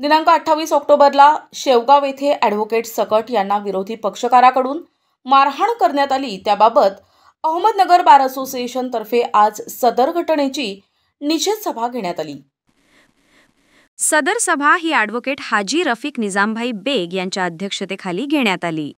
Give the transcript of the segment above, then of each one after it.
दिनांक 28 ऑक्टोबरला शेवगाव येथे ॲडव्होकेट सकट यांना विरोधी पक्षकाराकडून मारहाण करण्यात आली। त्याबाबत अहमदनगर बार असोसिएशन तर्फे आज सदर घटनेची निषेध सभा घेण्यात आली। सदर सभा ही ॲडव्होकेट हाजी रफिक निजामभाई बेग यांच्या अध्यक्षतेखाली घेण्यात आली।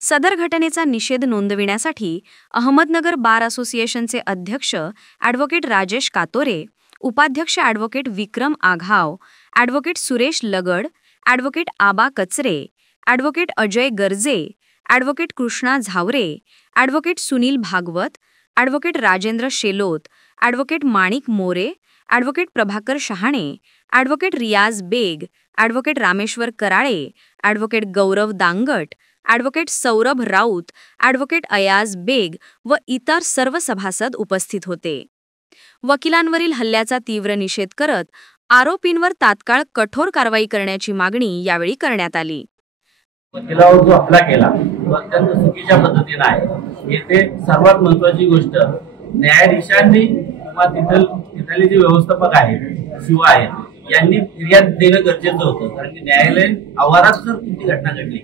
सदर घटनेचा निषेध नोंदविण्यासाठी अहमदनगर बार असोसिएशनचे अध्यक्ष ॲडव्होकेट राजेश कातोरे, उपाध्यक्ष advocate Vikram Aghav, advocate Suresh Lagad, advocate Aba Kachare, advocate Ajay Garje, advocate Krishna Zaware, advocate Sunil Bhagwat, advocate Rajendra Shelot, advocate Manik More, advocate Prabhakar Shahane, advocate Riyaz Baig, advocate Rameshwar Karale, advocate Gaurav Dangat, advocate Saurabh Raut, advocate Ayaz Baig व इतर सर्व सभासद उपस्थित होते। वकिलांवरील हल्ल्याचा तीव्र निषेध करत आरोपींवर तात्काळ कठोर कारवाई करण्याची मागणी यावेळी करण्यात आली। वकिलावर जो हमला केला तो अत्यंत चुकीच्या पद्धतीने आहे। येथे सर्वात महत्त्वाची गोष्ट, न्यायाधीशांनी किंवा तिथले जे व्यवस्थापक आहेत, शिवा आहेत, यांनी फिर्याद देणं गरजेचं होतं, कारण की न्यायालय आवारात जर कोणती घटना घडली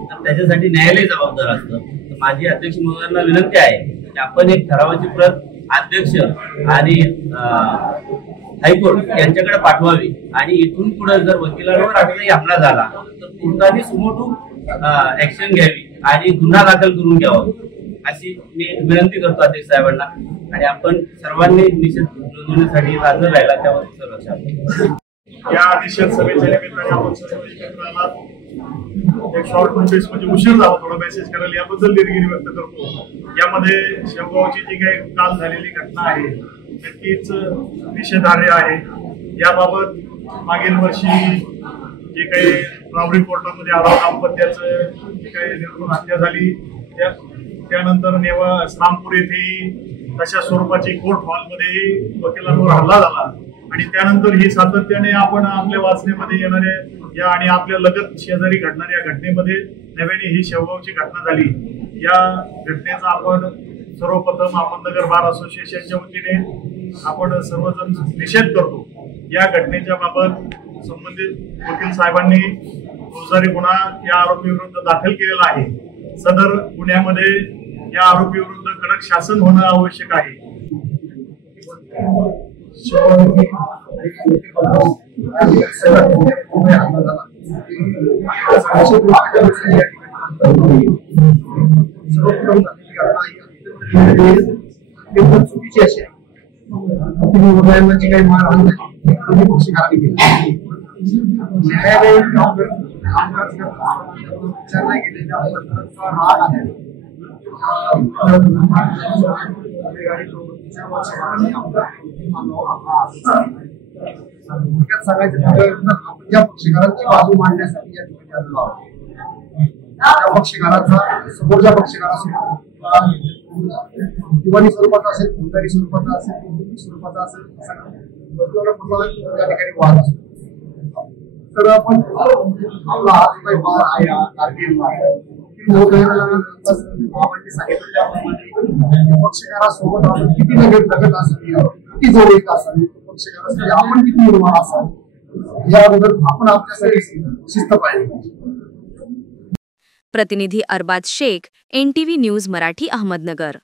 तर त्याच्यासाठी न्यायालय जबाबदार असतं। तर माझी अध्यक्ष महोदयांना विनंती आहे की आपण एक ठरावाची प्रत अध्यक्ष आणि हायकोर्ट यांच्याकडे पाठवावी आणि इथून पुढे जर वकिलांवर अजूनही हमला झाला तर कोर्टाने सुमोटो ऍक्शन घ्यावी आणि गुन्हा दाखल करून घ्यावा, अशी मी विनंती करतो अध्यक्ष साहेबांना। आणि आपण सर्वांनी निषेध नोंदवण्यासाठी हजर राहिला त्यावर लक्षात। या निषेध सभेच्या निमित्ताने आपण सर्व एकत्र आलात। एक शॉर्ट नोटीस म्हणजे उशीर झाला थोडा मेसेज करायला, याबद्दल दिलगिरी व्यक्त करतो। यामध्ये शेवगावची जी काही काल झालेली घटना आहे नक्कीच निषेधार्ह आहे। याबाबत मागील वर्षी जे काही रावरी कोर्टामध्ये आढावा दाम्पत्याचं जे काही निर्गुण हत्या झाली, त्यानंतर स्नामपूर येथे तशा स्वरूपाची कोर्ट हॉलमध्ये वकिलांवर हल्ला झाला आणि त्यानंतर ही सातत्याने आपण आपल्या वाचण्यामध्ये येणाऱ्या या आणि आपल्या लगत शेजारी घडणाऱ्या घटनेमध्ये नव्याने ही शेवगावची घटना झाली। या घटनेचा आपण सर्वप्रथम अहमदनगर बार असोसिएशनच्या वतीने आपण सर्वजण निषेध करतो। या घटनेच्या बाबत संबंधित वकील साहेबांनी फौजदारी गुन्हा या आरोपीविरुद्ध दाखल केलेला आहे। सदर गुन्ह्यामध्ये या आरोपीविरुद्ध कडक शासन होणं आवश्यक आहे। चुकीची अशी आहे जी काही मारहाण ज्या पक्षकारांची बाजू मांडण्यासाठी या ठिकाणी आलेलो आहोत, त्या पक्षकाराचा समोरच्या पक्षकारासोबत दिवाणी स्वरूपाचा असेल, फौजदारी स्वरूपाचा असेल, कौटुंबिक स्वरूपाचा असेल, त्या ठिकाणी वाद असतो। तर आपण आपला हा जो काही वाद आहे पक्षकारासोबत आपण किती लगत असावी, किती जवळीक असावी, पक्षकारासाठी आपण किती निर्माण असावी, याबद्दल आपण आपल्यासाठी शिस्त पाहिजे। प्रतिनिधी अरबाज शेख, NTV न्यूज मराठी, अहमदनगर।